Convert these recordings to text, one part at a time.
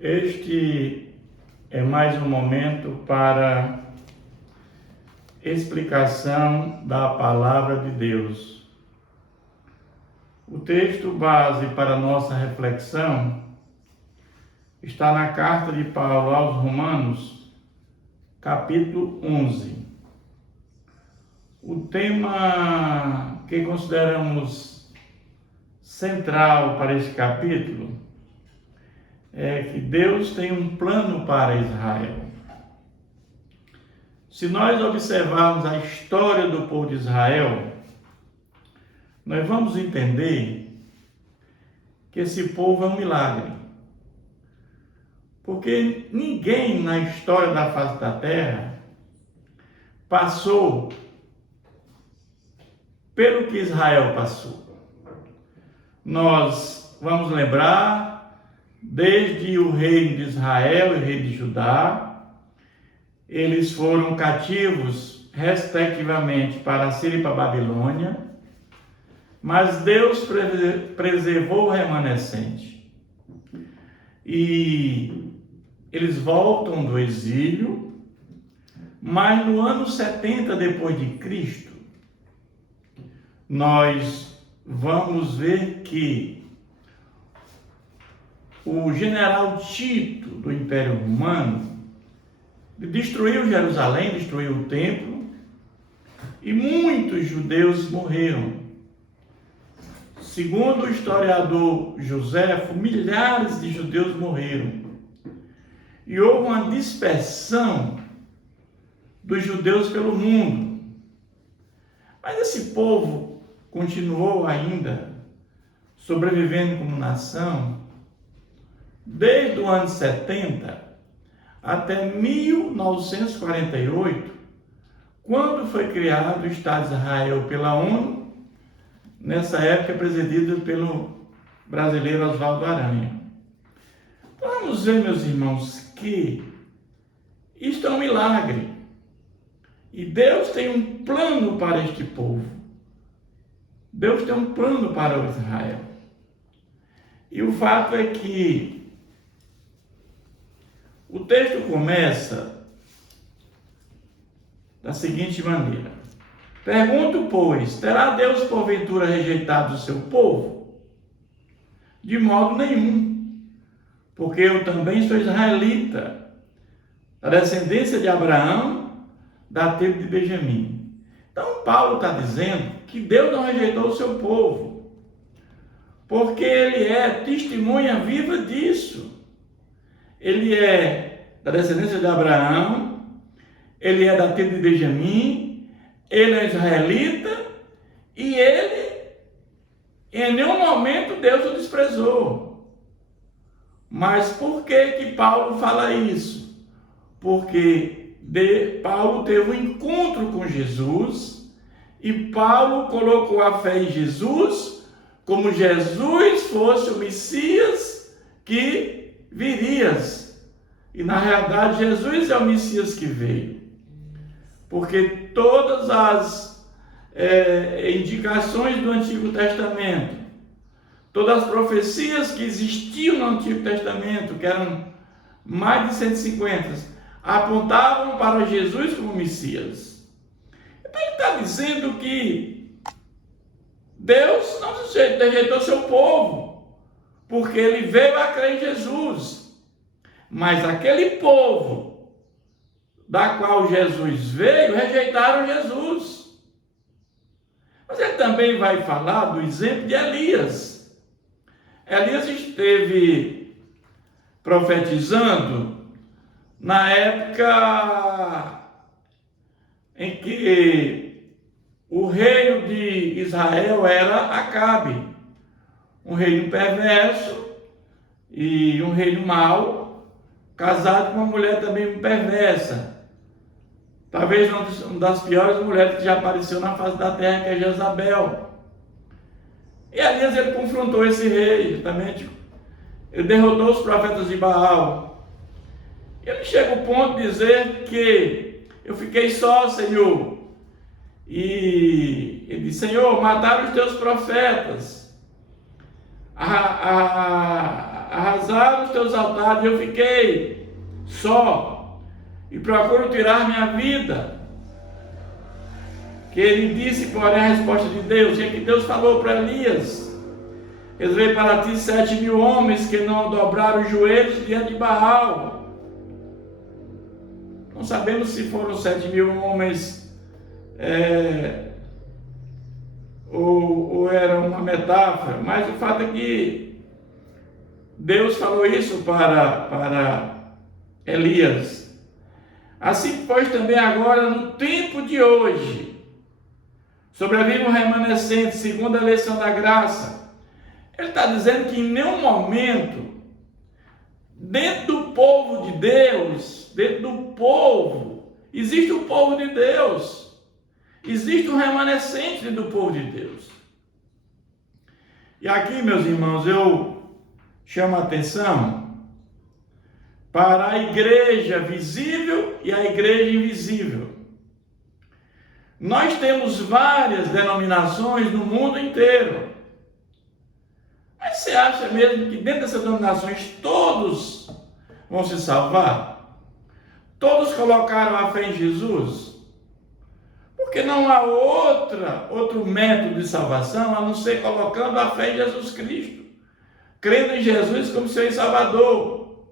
Este é mais um momento para explicação da palavra de Deus. O texto base para nossa reflexão está na carta de Paulo aos Romanos, capítulo 11. O tema que consideramos central para este capítulo é que Deus tem um plano para Israel. Se nós observarmos a história do povo de Israel, nós vamos entender que esse povo é um milagre. Porque ninguém na história da face da terra passou pelo que Israel passou. Nós vamos lembrar desde o reino de Israel e o reino de Judá, eles foram cativos respectivamente para a Síria e para a Babilônia, mas Deus preservou o remanescente. E eles voltam do exílio, mas no ano 70 depois de Cristo, nós vamos ver que o general Tito do Império Romano destruiu Jerusalém, destruiu o templo e muitos judeus morreram. Segundo o historiador Joséfo, milhares de judeus morreram. E houve uma dispersão dos judeus pelo mundo. Mas esse povo continuou ainda sobrevivendo como nação desde o ano 70 até 1948, quando foi criado o Estado de Israel pela ONU, nessa época presidido pelo brasileiro Oswaldo Aranha. Então, vamos ver, meus irmãos, que isto é um milagre. E Deus tem um plano para este povo. Deus tem um plano para o Israel. E o fato é que o texto começa da seguinte maneira: pergunto, pois, terá Deus porventura rejeitado o seu povo? De modo nenhum, porque eu também sou israelita, da descendência de Abraão, da tribo de Benjamim. Então Paulo está dizendo que Deus não rejeitou o seu povo, porque ele é testemunha viva disso. Ele é da descendência de Abraão, ele é da tribo de Benjamim, ele é israelita e ele, em nenhum momento, Deus o desprezou. Mas por que Paulo fala isso? Porque Paulo teve um encontro com Jesus e Paulo colocou a fé em Jesus como Jesus fosse o Messias que virias. E na realidade Jesus é o Messias que veio. Porque todas as indicações do Antigo Testamento, todas as profecias que existiam no Antigo Testamento, que eram mais de 150, apontavam para Jesus como Messias. Então ele está dizendo que Deus não rejeitou seu povo, porque ele veio a crer em Jesus. Mas aquele povo da qual Jesus veio, rejeitaram Jesus. Mas ele também vai falar do exemplo de Elias. Elias esteve profetizando na época em que o reino de Israel era Acabe, um reino perverso e um reino mau, casado com uma mulher também perversa. Talvez uma das piores mulheres que já apareceu na face da terra, que é Jezabel. E Elias, ele confrontou esse rei, justamente. Ele derrotou os profetas de Baal. Ele chega ao ponto de dizer que eu fiquei só, Senhor. E ele disse: Senhor, mataram os teus profetas. A arrasaram os teus altares e eu fiquei só e procuro tirar minha vida. Que ele disse, porém, a resposta de Deus, e é que Deus falou para Elias: reservei para ti 7.000 homens que não dobraram os joelhos diante de Baal. Não sabemos se foram 7.000 homens ou era uma metáfora, mas o fato é que Deus falou isso para Elias. Assim, pois, também agora, no tempo de hoje, sobrevive um remanescente, segundo a eleição da graça. Ele está dizendo que em nenhum momento, dentro do povo de Deus, dentro do povo, existe o povo de Deus. Existe um remanescente dentro do povo de Deus. E aqui, meus irmãos, eu chamo a atenção para a igreja visível e a igreja invisível. Nós temos várias denominações no mundo inteiro. Mas você acha mesmo que dentro dessas denominações todos vão se salvar? Todos colocaram a fé em Jesus? Porque não há outro método de salvação a não ser colocando a fé em Jesus Cristo, crendo em Jesus como seu Salvador.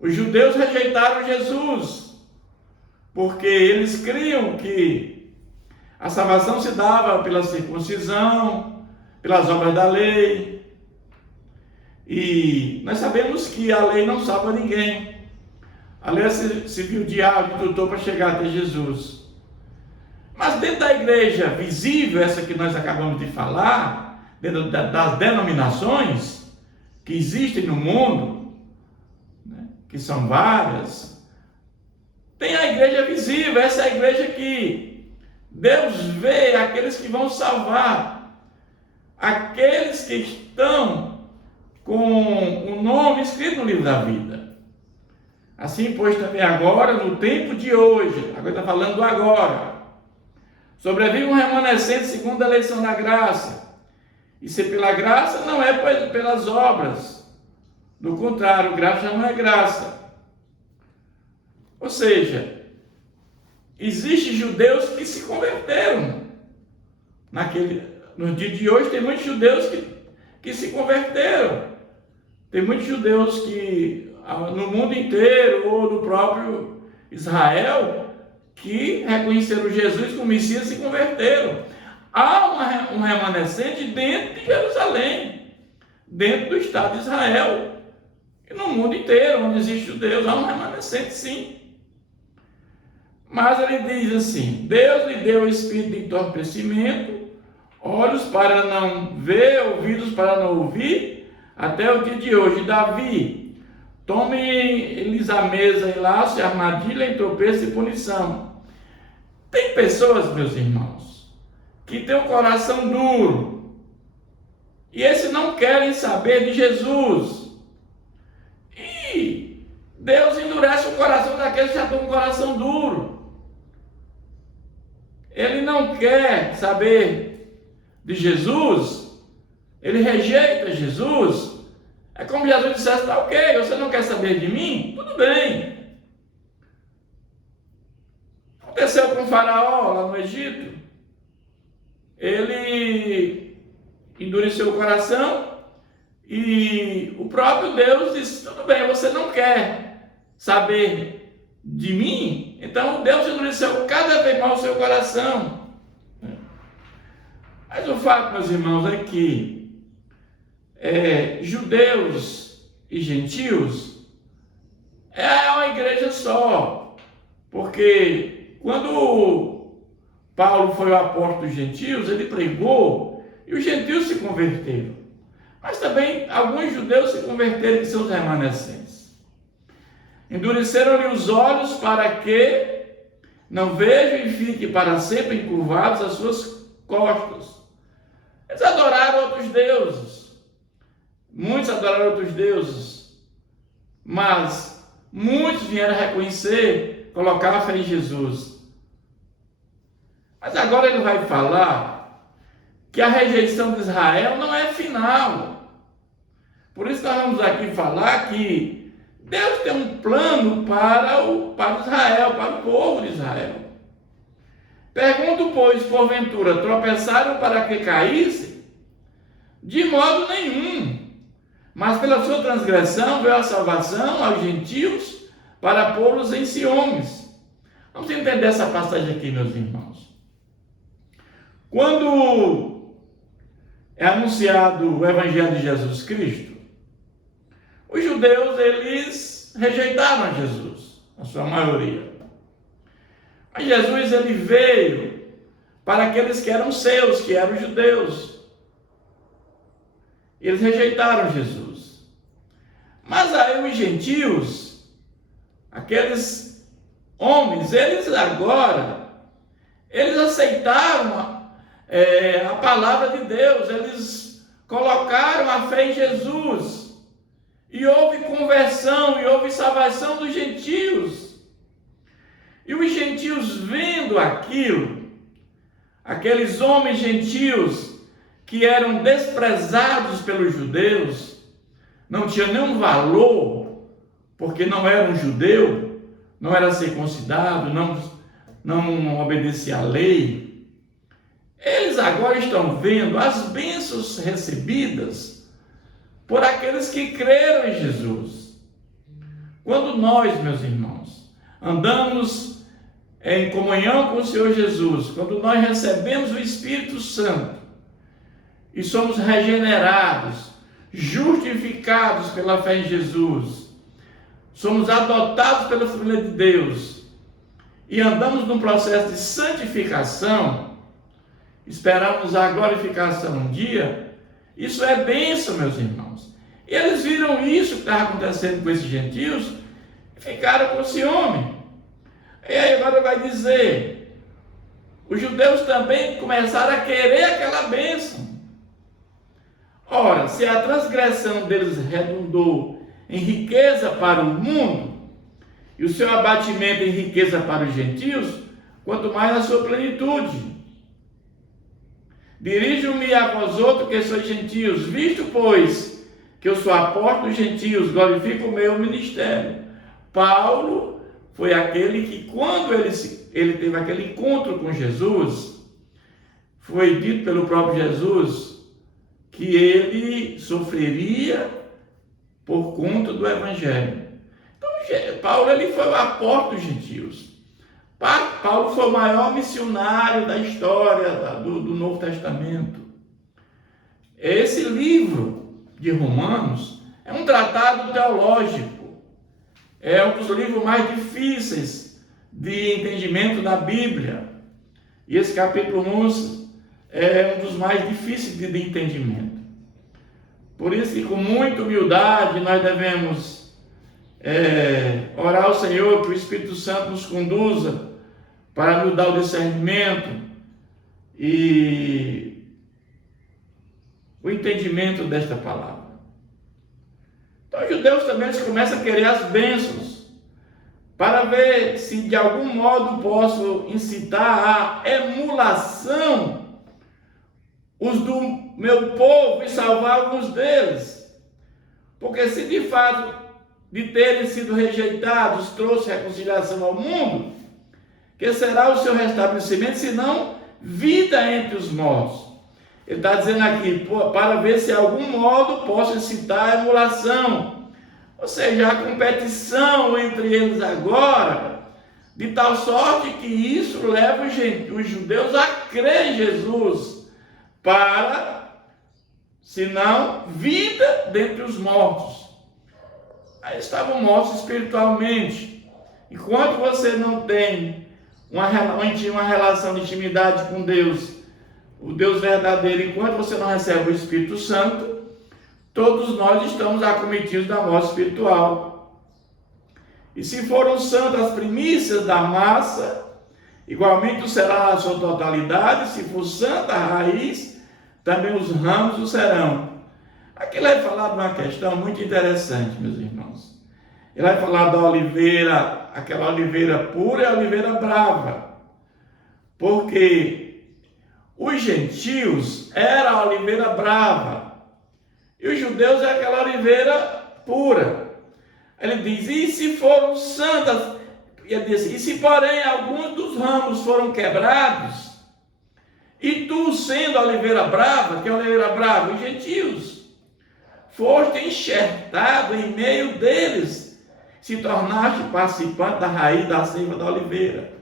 Os judeus rejeitaram Jesus, porque eles criam que a salvação se dava pela circuncisão, pelas obras da lei. E nós sabemos que a lei não salva ninguém. A lei civil de diabo tutor para chegar até Jesus. Mas dentro da igreja visível, essa que nós acabamos de falar, dentro das denominações que existem no mundo, né, que são várias, tem a igreja visível. Essa é a igreja que Deus vê aqueles que vão salvar, aqueles que estão com o nome escrito no livro da vida. Assim, pois, também agora, no tempo de hoje, agora está falando do agora, sobrevive um remanescente segundo a eleição da graça. E se pela graça, não é pelas obras. Do contrário, graça já não é graça. Ou seja, existem judeus que se converteram. No dia de hoje tem muitos judeus que se converteram. Tem muitos judeus que no mundo inteiro, ou no próprio Israel, que reconheceram Jesus como Messias e se converteram. Há um remanescente dentro de Jerusalém, dentro do Estado de Israel, e no mundo inteiro, onde existe judeus, há um remanescente, sim. Mas ele diz assim: Deus lhe deu o espírito de entorpecimento, olhos para não ver, ouvidos para não ouvir, até o dia de hoje. Davi, tome-lhes a mesa em laço, e armadilha, em tropeço e punição. Tem pessoas, meus irmãos, que têm um coração duro, e esses não querem saber de Jesus. E Deus endurece o coração daqueles que já estão com o coração duro. Ele não quer saber de Jesus, ele rejeita Jesus. É como Jesus dissesse: tá ok, você não quer saber de mim? Tudo bem. Aconteceu com o faraó lá no Egito. Ele endureceu o coração e o próprio Deus disse: tudo bem, você não quer saber de mim? Então Deus endureceu cada vez mais o seu coração. Mas o fato, meus irmãos, é que judeus e gentios é uma igreja só, porque quando Paulo foi o apóstolo dos gentios, ele pregou e os gentios se converteram, mas também alguns judeus se converteram, que são os remanescentes. Endureceram-lhe os olhos para que não vejam e fiquem para sempre encurvados as suas costas. Eles adoraram outros deuses. Muitos adoraram outros deuses, mas muitos vieram reconhecer, colocar a fé em Jesus. Mas agora ele vai falar que a rejeição de Israel não é final, Por isso nós vamos aqui falar que Deus tem um plano para Israel, para o povo de Israel. Pergunto, pois, porventura, tropeçaram para que caíssem? De modo nenhum. Mas pela sua transgressão veio a salvação aos gentios para pô-los em ciúmes. Vamos entender essa passagem aqui, meus irmãos. Quando é anunciado o Evangelho de Jesus Cristo, os judeus, eles rejeitaram Jesus, a sua maioria. Mas Jesus, ele veio para aqueles que eram seus, que eram judeus. Eles rejeitaram Jesus. Mas aí os gentios, aqueles homens, eles aceitaram a palavra de Deus, eles colocaram a fé em Jesus. E houve conversão, e houve salvação dos gentios. E os gentios vendo aquilo, aqueles homens gentios que eram desprezados pelos judeus, não tinham nenhum valor, porque não era um judeu, não era circuncidado, não obedecia à lei. Eles agora estão vendo as bênçãos recebidas por aqueles que creram em Jesus. Quando nós, meus irmãos, andamos em comunhão com o Senhor Jesus, quando nós recebemos o Espírito Santo e somos regenerados, justificados pela fé em Jesus, somos adotados pela família de Deus e andamos num processo de santificação, esperamos a glorificação um dia. Isso é bênção, meus irmãos. E eles viram isso que estava acontecendo com esses gentios e ficaram com ciúme. E aí agora vai dizer, os judeus também começaram a querer aquela bênção. Ora, se a transgressão deles redundou em riqueza para o mundo, e o seu abatimento em riqueza para os gentios, quanto mais a sua plenitude. Dirijo-me a vós outros que sois gentios, visto, pois, que eu sou apóstolo dos gentios, glorifico o meu ministério. Paulo foi aquele que, quando ele teve aquele encontro com Jesus, foi dito pelo próprio Jesus que ele sofreria por conta do Evangelho. Então, Paulo, ele foi o apóstolo dos gentios. Paulo foi o maior missionário da história do Novo Testamento. Esse livro de Romanos é um tratado teológico. É um dos livros mais difíceis de entendimento da Bíblia. E esse capítulo 11 é um dos mais difíceis de entendimento. Por isso que com muita humildade nós devemos orar ao Senhor que o Espírito Santo nos conduza para nos dar o discernimento e o entendimento desta palavra. Então os judeus também começam a querer as bênçãos, para ver se de algum modo posso incitar a emulação os do meu povo e salvar alguns deles. Porque se de fato de terem sido rejeitados trouxe reconciliação ao mundo, que será o seu restabelecimento, senão vida entre os mortos. Ele está dizendo aqui, para ver se de algum modo posso incitar a emulação, ou seja, a competição entre eles agora, de tal sorte que isso leva os judeus a crer em Jesus, para, senão, vida dentre os mortos. Aí estavam mortos espiritualmente. Enquanto você não tem uma relação de intimidade com Deus, o Deus verdadeiro, enquanto você não recebe o Espírito Santo, todos nós estamos acometidos da morte espiritual. E se foram santas as primícias da massa, igualmente será na sua totalidade. Se for santa a raiz, também os ramos o serão. Aqui ele vai falar de uma questão muito interessante, meus irmãos. Ele vai falar da oliveira, aquela oliveira pura e a oliveira brava. Porque os gentios eram a oliveira brava E os judeus é aquela oliveira pura. Ele diz, e se foram santas, ele diz, e se porém alguns dos ramos foram quebrados, e tu sendo a oliveira brava, que é a oliveira brava, os gentios, foste enxertado em meio deles, se tornaste participante da raiz da seiva da oliveira.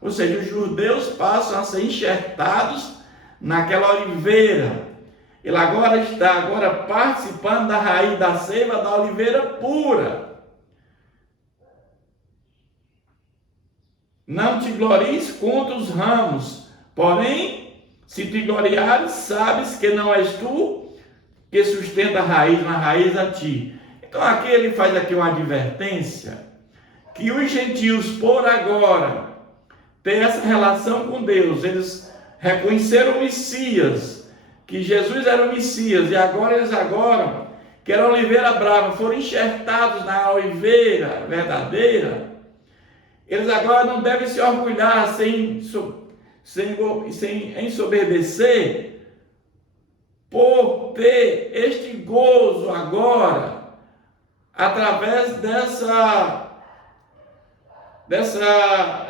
Ou seja, os judeus passam a ser enxertados naquela oliveira. Ele agora está participando da raiz da seiva da oliveira pura. Não te glories contra os ramos, porém, se te gloriares, sabes que não és tu que sustenta a raiz, na raiz a ti. Então aqui ele faz aqui uma advertência, que os gentios por agora têm essa relação com Deus, eles reconheceram o Messias, que Jesus era o Messias, e agora eles que era a oliveira brava, foram enxertados na oliveira verdadeira, eles agora não devem se orgulhar sem ensoberbecer, por ter este gozo agora, através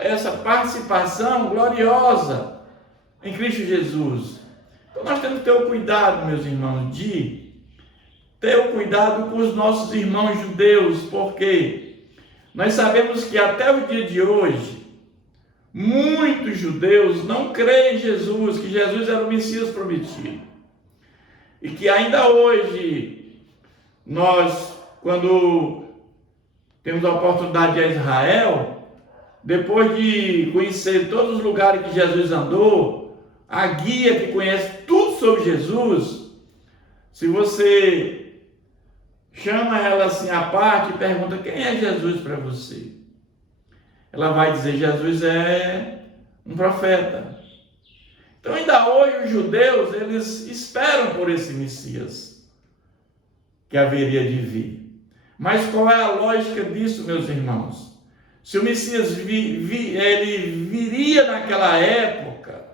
essa participação gloriosa em Cristo Jesus. Então nós temos que ter o cuidado, meus irmãos, de ter o cuidado com os nossos irmãos judeus, porque nós sabemos que até o dia de hoje, muitos judeus não creem em Jesus, que Jesus era o Messias prometido. E que ainda hoje, nós, quando temos a oportunidade de ir a Israel, depois de conhecer todos os lugares que Jesus andou, a guia que conhece tudo sobre Jesus, se você chama ela assim à parte e pergunta, quem é Jesus para você? Ela vai dizer, Jesus é um profeta. Então ainda hoje os judeus, eles esperam por esse Messias que haveria de vir. Mas qual é a lógica disso, meus irmãos? Se o Messias ele viria naquela época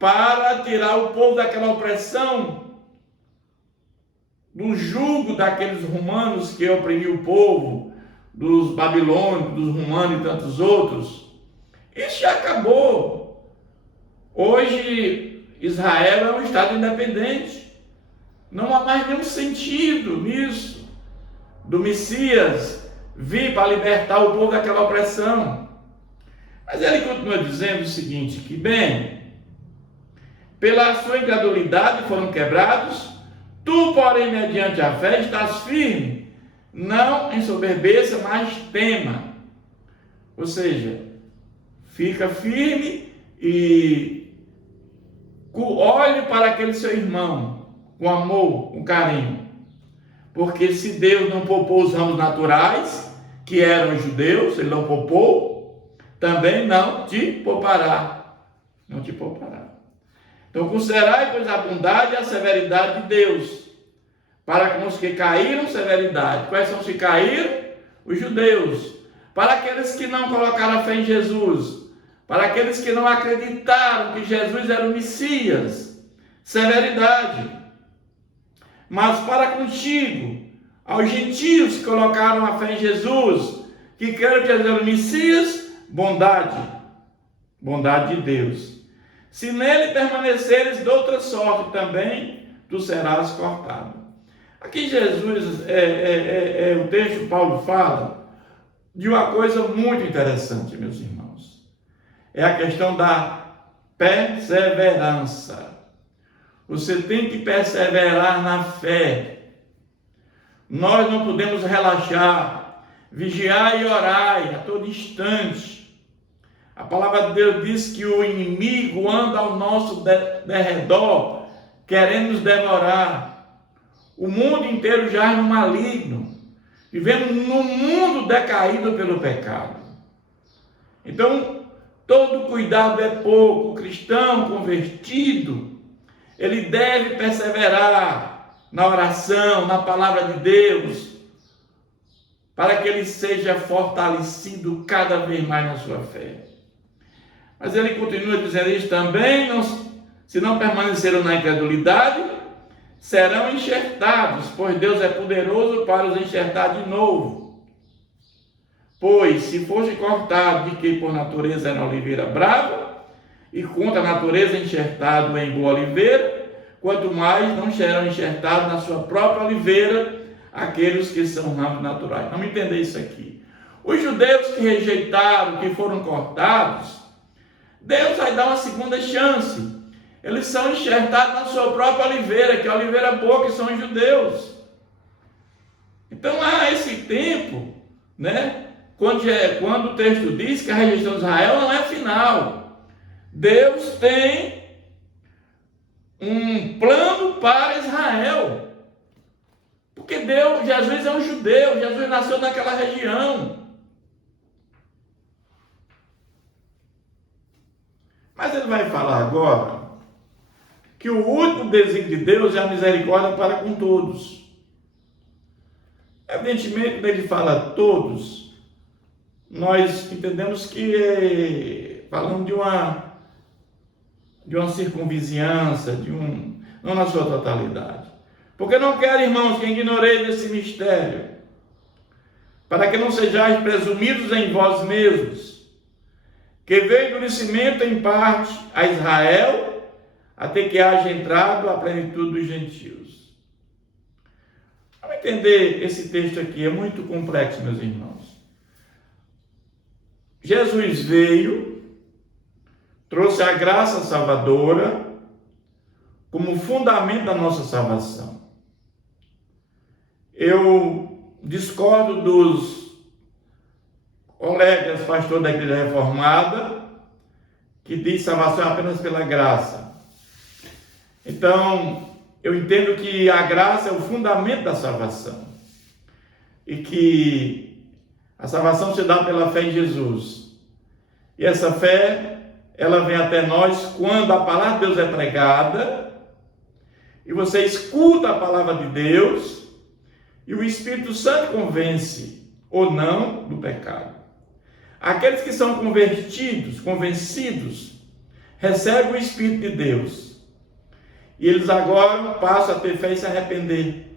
para tirar o povo daquela opressão, do jugo daqueles romanos que oprimiam o povo, dos babilônicos, dos romanos e tantos outros, isso já acabou. Hoje, Israel é um Estado independente. Não há mais nenhum sentido nisso, do Messias vir para libertar o povo daquela opressão. Mas ele continua dizendo o seguinte, que bem, pela sua incredulidade foram quebrados, tu, porém, mediante a fé, estás firme, não ensoberbeça, mas tema. Ou seja, fica firme e olhe para aquele seu irmão com amor, com carinho. Porque se Deus não poupou os ramos naturais, que eram os judeus, ele não poupou, também não te poupará. Não te poupará. Então considerai, pois, a bondade e a severidade de Deus, para com os que caíram, severidade. Quais são os que caíram? Os judeus. Para aqueles que não colocaram a fé em Jesus, para aqueles que não acreditaram que Jesus era o Messias, severidade. Mas para contigo, aos gentios que colocaram a fé em Jesus, que creram que Jesus era o Messias, bondade. Bondade de Deus. Se nele permaneceres de outra sorte também, tu serás cortado. Aqui Jesus, o texto Paulo fala de uma coisa muito interessante, meus irmãos. É a questão da perseverança. Você tem que perseverar na fé. Nós não podemos relaxar, vigiar e orar a todo instante. A palavra de Deus diz que o inimigo anda ao nosso derredor, querendo nos devorar. O mundo inteiro jaz no maligno. Vivemos num mundo decaído pelo pecado. Então, todo cuidado é pouco. O cristão convertido, ele deve perseverar na oração, na palavra de Deus, para que ele seja fortalecido cada vez mais na sua fé. Mas ele continua dizendo isso também, se não permaneceram na incredulidade, serão enxertados, pois Deus é poderoso para os enxertar de novo. Pois, se fosse cortado de que por natureza é na oliveira brava, e contra a natureza enxertado em boa oliveira, quanto mais não serão enxertados na sua própria oliveira aqueles que são ramos naturais. Vamos entender isso aqui. Os judeus que rejeitaram, que foram cortados, Deus vai dar uma segunda chance. Eles são enxertados na sua própria oliveira, que é a oliveira boa, que são os judeus. Então há esse tempo, né? Quando o texto diz que a rejeição de Israel não é final. Deus tem um plano para Israel. Porque Jesus é um judeu, Jesus nasceu naquela região. Mas ele vai falar agora que o último desígnio de Deus é a misericórdia para com todos. Evidentemente, quando ele fala todos, nós entendemos que falando de uma circunvizinhança, não na sua totalidade. Porque não quero, irmãos, que ignoreis esse mistério, para que não sejais presumidos em vós mesmos, que veio endurecimento em parte a Israel, até que haja entrado a plenitude dos gentios. Vamos entender esse texto aqui, é muito complexo, meus irmãos. Jesus veio, trouxe a graça salvadora como fundamento da nossa salvação. Eu discordo dos colegas pastores da Igreja Reformada que diz salvação apenas pela graça. Então, eu entendo que a graça é o fundamento da salvação e que a salvação se dá pela fé em Jesus. E essa fé, ela vem até nós quando a palavra de Deus é pregada e você escuta a palavra de Deus e o Espírito Santo convence ou não do pecado. Aqueles que são convencidos, recebem o Espírito de Deus. E eles agora passam a ter fé e se arrepender.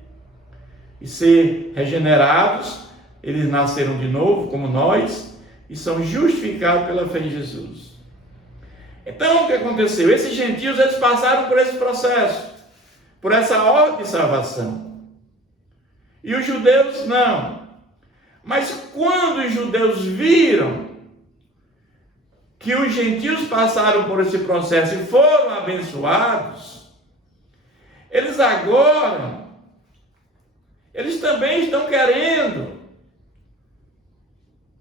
E ser regenerados, eles nasceram de novo, como nós, e são justificados pela fé em Jesus. Então, o que aconteceu? Esses gentios, eles passaram por esse processo, por essa ordem de salvação. E os judeus não. Mas quando os judeus viram que os gentios passaram por esse processo e foram abençoados, eles também estão querendo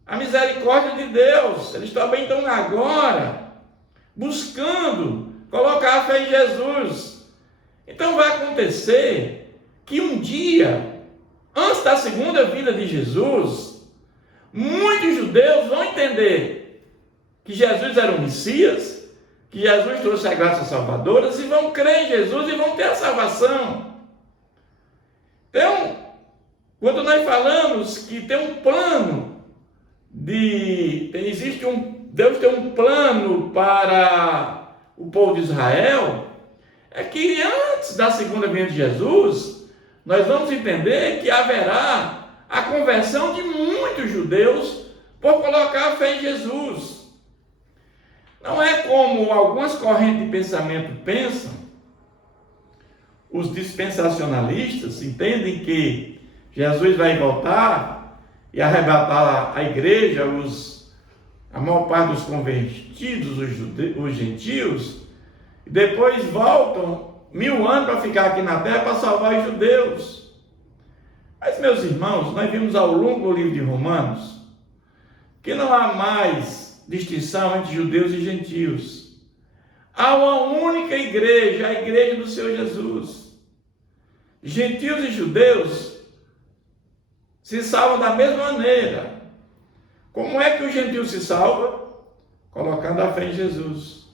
a misericórdia de Deus. Eles também estão agora buscando colocar a fé em Jesus. Então vai acontecer que um dia, antes da segunda vinda de Jesus, muitos judeus vão entender que Jesus era o Messias, que Jesus trouxe a graça salvadora, e vão crer em Jesus e vão ter a salvação. Então, quando nós falamos que tem um plano Deus tem um plano para o povo de Israel, é que antes da segunda vinda de Jesus, nós vamos entender que haverá a conversão de muitos judeus por colocar a fé em Jesus. Não é como algumas correntes de pensamento pensam. Os dispensacionalistas entendem que Jesus vai voltar e arrebatar a igreja, a maior parte dos convertidos, os gentios, e depois voltam 1000 anos para ficar aqui na terra para salvar os judeus. Mas, meus irmãos, nós vimos ao longo do livro de Romanos que não há mais distinção entre judeus e gentios. Há uma única igreja, a igreja do Senhor Jesus. Gentios e judeus se salvam da mesma maneira. Como é que o gentio se salva? Colocando a fé em Jesus.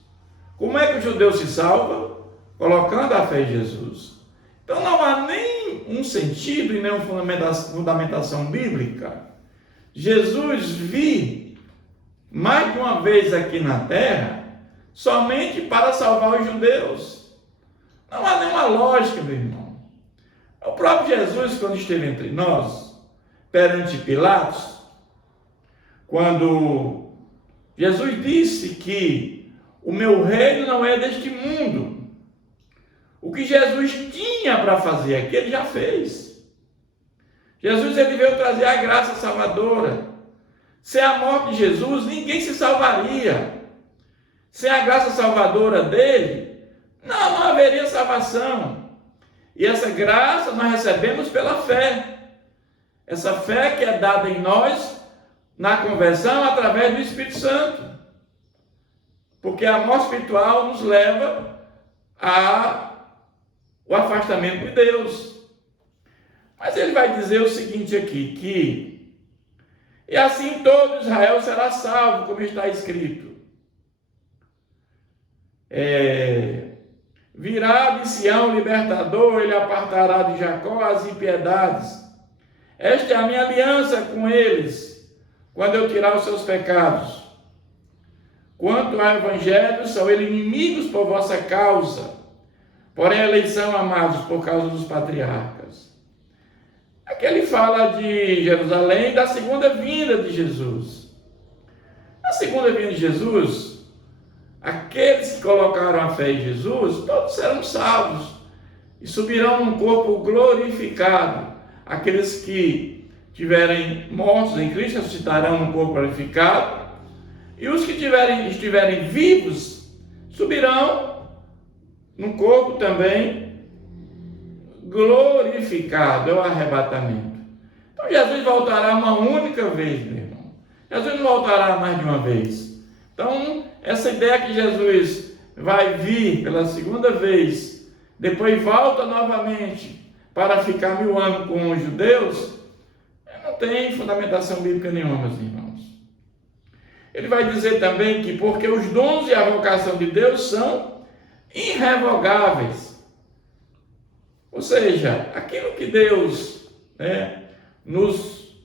Como é que o judeu se salva? Colocando a fé em Jesus. Então não há nem um sentido e nem uma fundamentação bíblica. Jesus vir mais de uma vez aqui na terra somente para salvar os judeus. Não há nenhuma lógica, meu irmão. O próprio Jesus, quando esteve entre nós, perante Pilatos, quando Jesus disse que o meu reino não é deste mundo, o que Jesus tinha para fazer aqui, ele já fez. Jesus, ele veio trazer a graça salvadora. Sem a morte de Jesus, ninguém se salvaria. Sem a graça salvadora dele, não haveria salvação. E essa graça nós recebemos pela fé. Essa fé que é dada em nós na conversão através do Espírito Santo. Porque a morte espiritual nos leva ao afastamento de Deus. Mas ele vai dizer o seguinte aqui, que e assim todo Israel será salvo, como está escrito. Virá de Sião o libertador, ele apartará de Jacó as impiedades. Esta é a minha aliança com eles, quando eu tirar os seus pecados. Quanto ao evangelho, são eles inimigos por vossa causa, porém eles são amados por causa dos patriarcas. Aqui ele fala de Jerusalém, da segunda vinda de Jesus. Na segunda vinda de Jesus, aqueles que colocaram a fé em Jesus, todos serão salvos e subirão num corpo glorificado. Aqueles que tiverem mortos em Cristo ressuscitarão num corpo glorificado, e os que estiverem vivos subirão num corpo também glorificado, é o arrebatamento. Então Jesus voltará uma única vez, meu irmão. Jesus não voltará mais de uma vez. Então, essa ideia que Jesus vai vir pela segunda vez, depois volta novamente para ficar 1000 anos com os judeus, não tem fundamentação bíblica nenhuma, meus irmãos. Ele vai dizer também que porque os dons e a vocação de Deus são irrevogáveis. Ou seja, aquilo que Deus nos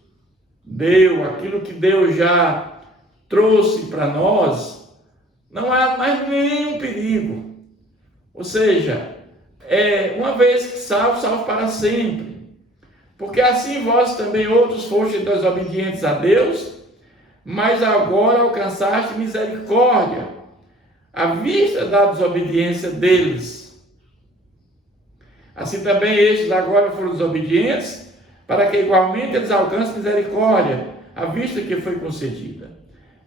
deu, aquilo que Deus já trouxe para nós, não há mais nenhum perigo. Ou seja, uma vez que salvo para sempre. Porque assim vós também outros fostes desobedientes a Deus, mas agora alcançaste misericórdia, à vista da desobediência deles. Assim também estes agora foram desobedientes, para que igualmente eles alcancem misericórdia, à vista que foi concedida.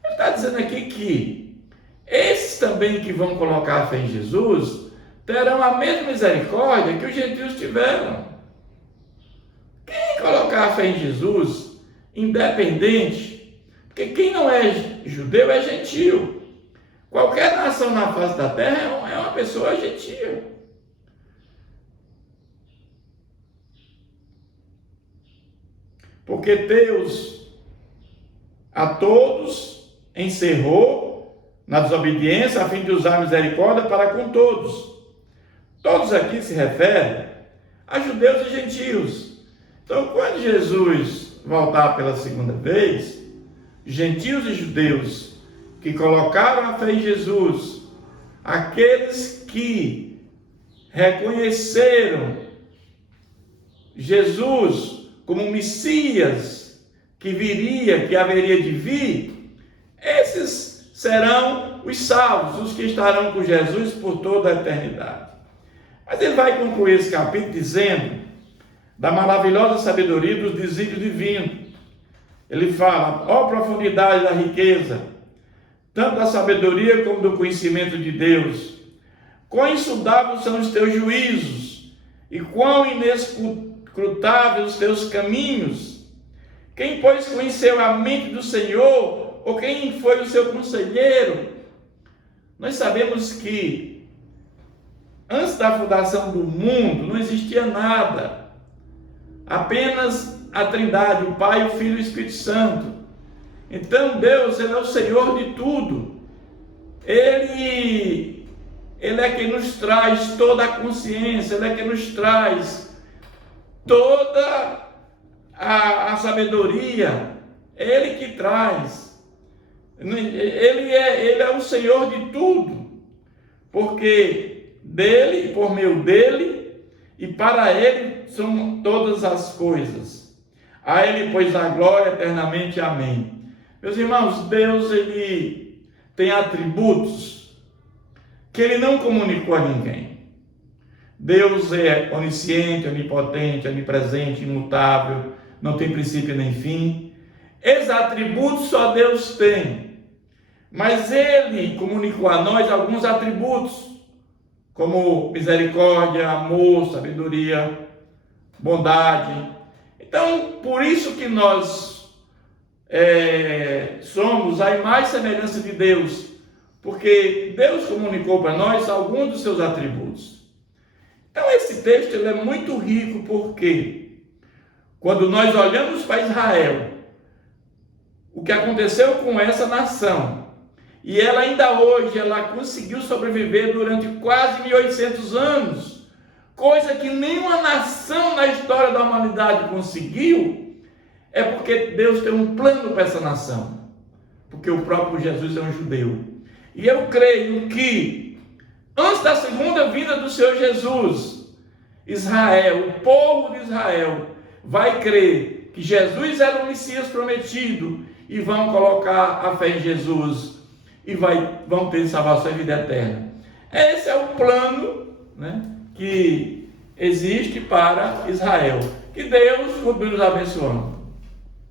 Ele está dizendo aqui que esses também que vão colocar a fé em Jesus, terão a mesma misericórdia que os gentios tiveram. Quem colocar a fé em Jesus, independente, porque quem não é judeu é gentio. Qualquer nação na face da terra é uma pessoa gentia. Porque Deus a todos encerrou na desobediência a fim de usar misericórdia para com todos. Todos aqui se referem a judeus e gentios. Então, quando Jesus voltar pela segunda vez, gentios e judeus que colocaram a fé em Jesus, aqueles que reconheceram Jesus como Messias que viria, que haveria de vir, esses serão os salvos, os que estarão com Jesus por toda a eternidade. Mas ele vai concluir esse capítulo dizendo da maravilhosa sabedoria dos desígnios divinos. Ele fala, ó profundidade da riqueza, tanto da sabedoria como do conhecimento de Deus. Quão insondáveis são os teus juízos, e quão inescrutáveis os teus caminhos. Quem, pois, conheceu a mente do Senhor, ou quem foi o seu conselheiro? Nós sabemos que antes da fundação do mundo não existia nada, apenas a Trindade, o Pai, o Filho e o Espírito Santo. Então Deus, Ele é o Senhor de tudo. Ele é quem nos traz toda a consciência, Ele é quem nos traz toda a sabedoria, Ele que traz. Ele é o Senhor de tudo, porque dele, por meio dele e para ele são todas as coisas. A ele, pois, a glória eternamente. Amém. Meus irmãos, Deus, ele tem atributos que ele não comunicou a ninguém. Deus é onisciente, onipotente, onipresente, imutável, não tem princípio nem fim. Esses atributos só Deus tem. Mas ele comunicou a nós alguns atributos, como misericórdia, amor, sabedoria, bondade. Então, por isso que nós somos a imagem e semelhança de Deus, porque Deus comunicou para nós alguns dos seus atributos. Então, esse texto ele é muito rico, porque quando nós olhamos para Israel, o que aconteceu com essa nação, e ela ainda hoje, ela conseguiu sobreviver durante quase 1800 anos, coisa que nenhuma nação na história da humanidade conseguiu, é porque Deus tem um plano para essa nação, porque o próprio Jesus é um judeu. E eu creio que, antes da segunda vinda do Senhor Jesus, Israel, o povo de Israel, vai crer que Jesus era o Messias prometido, e vão colocar a fé em Jesus, e vão ter salvação e vida eterna. Esse é o plano, né, que existe para Israel. Que Deus continue nos abençoando.